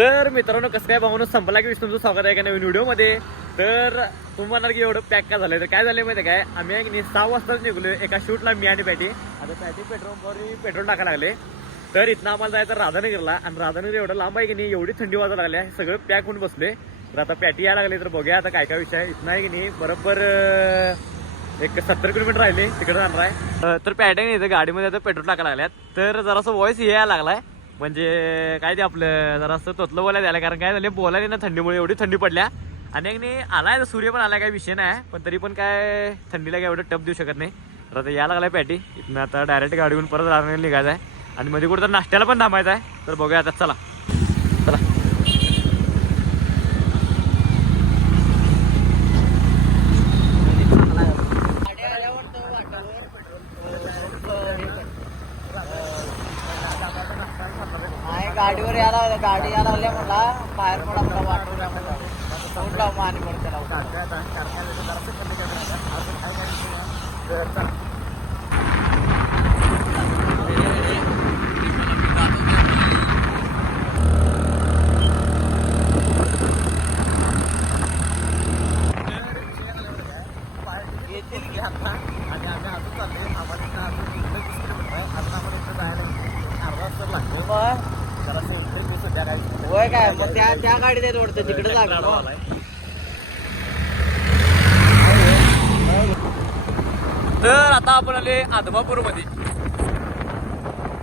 तर मित्रांनो कसं काय भावनं संपला की विष्णू तुमचं स्वागत आहे का नवीन व्हिडिओमध्ये? तर तुम्ही म्हणाल की एवढं पॅक का झालं तर काय झालं माहिती आहे काय? आम्ही आहे की नाही सहा वाजताच निघलो एका शूटला मी आणि पॅटी. आता पॅटी पेट्रोल पेट्रोल टाकायला लागले. तर इथनं आम्हाला जायचं राधानगरला. आणि राधानगर एवढं लांब आहे की नाही एवढी थंडी वाजायला लागली आहे. सगळं पॅक होऊन बसले. तर आता पॅटी यायला लागले तर बघूया आता काय काय विषय इथनं आहे की नाही बरोबर एक सत्तर किलोमीटर राहिले तिकडे जाणार आहे. अं, तर नाही इथं गाडीमध्ये आता पेट्रोल टाकायला लागल्यात. तर जरासं व्हॉइस यायला लागलाय. म्हणजे काय ते आपलं जरासं तोतलं बोलायला द्यायला कारण काय झालं बोलायला ना थंडीमुळे एवढी थंडी पडल्या. आणि एक नाही आलाय तर सूर्य पण आला काय विषय नाही पण तरी पण काय थंडीला काय एवढं टप देऊ शकत नाही. तर आता यायला लागलाय पॅटी इथनं आता डायरेक्ट गाडी घेऊन परत राहणार निघायचं आहे आणि मध्ये कुठं तर नाश्त्याला पण थांबायचं आहे तर बघूया आता चला. गाडीवर यायला गाडी यायला लागल्या म्हणला बाहेर पडा मला वाटवलं फोन लाव मग आणि परत त्याला आहे होय काय मग त्या त्या गाडीत येत वाटतं तिकडे लागलं ना. तर आता आपण आले आदमापूरमध्ये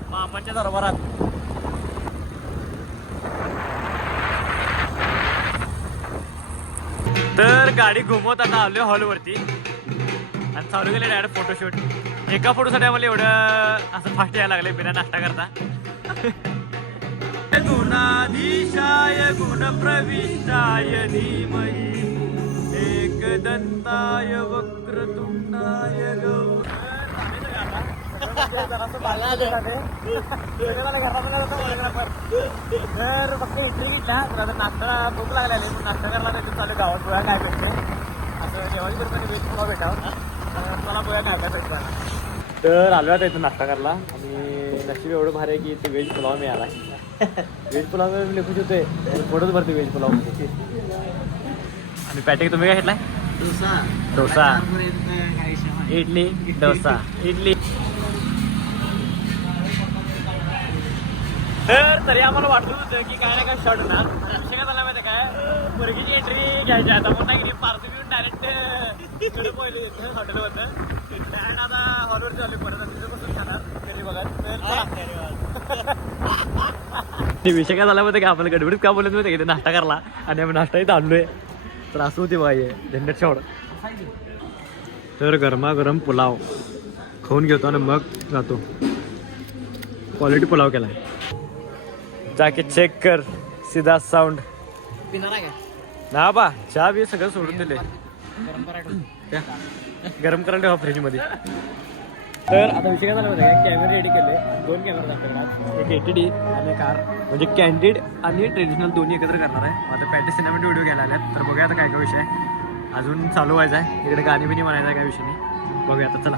मामाच्या दरबारात. तर गाडी घुमवत आता आलोय हॉलवरती. आणि चालू गेले डायरेक्ट फोटोशूट एका फोटोसाठी आम्हाला एवढं असं फास्ट यायला लागले बिना नाश्ता करता. गुणाधीशाय गुणप्रविष्टाय धीमहि। एकदंताय वक्रतुंडाय गौर। तर फक्त इडली घेतला तर आता नाश्ता भूक लागलेली पण नाश्ता करायला भेटतो चालू गावात गोळ्या काय भेटते असं जेवायची करताना वेज पुलाव भेटावं मला गोळ्या नाही काय तर आलो आता इथं नाश्ता करायला. आणि नशीब एवढं भारी आहे की इथे वेज पुलाव मिळाला. व्हेज पुलाव मी लिखू होते? थोडंच भरते व्हेज पुलाव. आणि पॅटिंग तुम्ही काय घेतलाय? डोसा. डोसा. इडली डोसा. इडली. तर तरी आम्हाला वाटलं होतं की काय ना काय शॉर्ट होणार. काय झाला माहिती काय? मुलगीची एंट्री घ्यायची आता म्हणून नाही पार्सल घेऊन डायरेक्ट तिकडे पहिले हॉटेल होतं आणि आता हॉलवर चालू पडत तिथे बसून खाणार. तरी बघा. ते विषय काय झाला माहिती का? आपण गडबडीत का बोलत माहिती का? ते नाश्ता करला आणि आम्ही नाश्ताही इथं आणलोय. तर असं होते बाई झेंडट शॉर्ट तर गरमागरम पुलाव खाऊन घेतो आणि मग जातो. क्वालिटी पुलाव केला जाके चेक कर. सीधा साऊंड ना बा चहा बी सगळं सोडून दिले गरम गरम करायला ठेवा फ्रीजमध्ये तर आता विषय काय झाला होता आहे कॅमेरे रेडी केले. दोन कॅमेरे दाखवणार एक एटी डी आणि कार म्हणजे कॅन्डिड आणि ट्रेडिशनल दोन्ही एकत्र करणार आहे. आता पॅटे सिनेमॅटिक व्हिडिओ घ्यायला आल्यात. तर बघूया आता काय काय विषय आहे. अजून चालू व्हायचा आहे. इकडे गाणी बिनी म्हणायचं आहे काय विषय नाही. बघूया आता चला.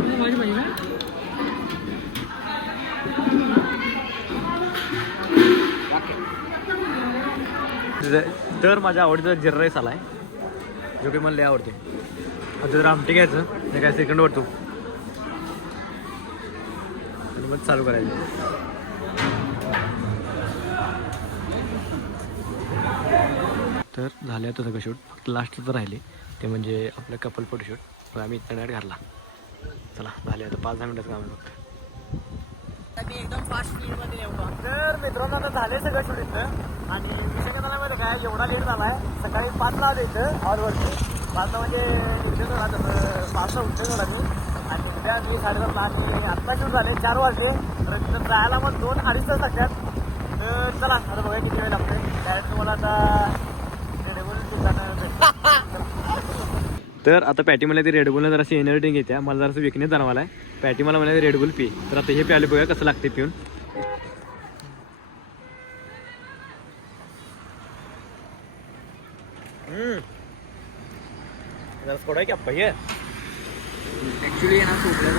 तर माझ्या आवडीचा जिरा राईस आलाय. जो की मला लय आवडते आता जर आमटी घ्यायचं मी काय सेकंड वाटतो मग चालू करायचं. तर झालं आता सगळं शूट फक्त लास्टचं राहिले. ते म्हणजे आपलं कपल फोटोशूट शूट आम्ही इथं घातला. चला झाले आता पाच दहा मिनिटाचं काम आहे फक्त. मी एकदम फास्ट स्पीडमध्ये तर मित्रांनो आता झाले सगळं शूट आणि विषय काय माहिती काय एवढा लेट झाला आहे. सकाळी पाचला आलं इथं हॉलवरती पाचला म्हणजे इथे पाचला उठते झाला मी. आणि उद्या मी साडेसातला आणि आत्ता शूट झाले चार वाजले. तर तिथं जायला मग दोन अडीच तास लागतात. तर चला आता बघा किती वेळ लागते डायरेक्ट तुम्हाला आता रेडबुल तर आता पॅटी मला ते रेडबुलला जराशी एनर्जी घेत्या. मला जरासं विकनेस जाणवाला आहे पॅटी मला म्हणाले रेडबुल पी. तर आता हे प्याले बघूया कसं लागते पिऊन. जरा थोडा की ऍक्च्युली ना सोडलं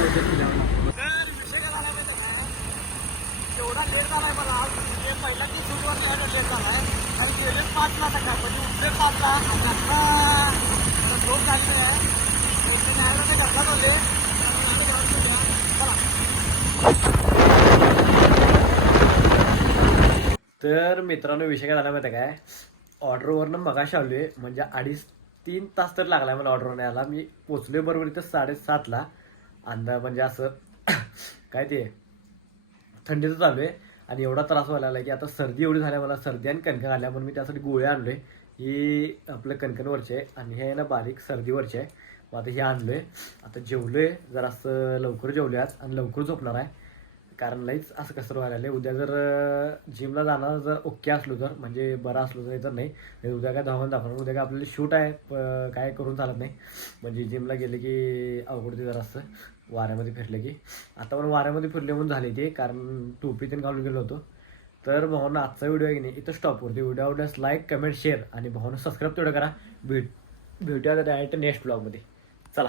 एवढा लेट मला पहिला लेट आणि गेले म्हणजे उठले आणि आहे तर मित्रांनो विषय काय झाला माहिती आहे काय? ऑर्डरवरनं मगाशी आलोय म्हणजे अडीच तीन तास तर लागला मला ऑर्डर यायला. मी पोचलोय बरोबर इथं साडेसातला. अंदा म्हणजे असं काय ते थंडीचं चालू आहे आणि एवढा त्रास व्हायला लागला की आता सर्दी एवढी झाल्या मला. सर्दी आणि कणकण आल्या म्हणून मी त्यासाठी गोळ्या आणलोय. ही आपलं कणकणवरचे आहे आणि हे आहे ना बारीक सर्दीवरचे आहे. मग आता हे आणलोय. आता जेवलोय जरासं लवकर जेवलोय आज आणि लवकर झोपणार आहे. कारण लईच असं कसं व्हायला लागलं उद्या जर जिमला जाणार जर ओके असलो तर म्हणजे बरं असलो तर इतर नाही. उद्या काय धावून दाखवणार उद्या काय आपल्याला शूट आहे काय करून चालत नाही. म्हणजे जिमला गेले की अवघड ते जरासं वाऱ्यामध्ये फिरले की. आता पण वाऱ्यामध्ये फिरले म्हणून झाले ते कारण टोपी त्यांनी घालून गेलो होतो. तर भावांना आजचा व्हिडिओ आहे की नाही इथं स्टॉप करतो व्हिडिओ आवडल्यास लाईक कमेंट शेअर आणि भावांना सबस्क्राईब तेवढं करा. भेट भेटूया डायरेक्ट नेक्स्ट ब्लॉगमध्ये चला.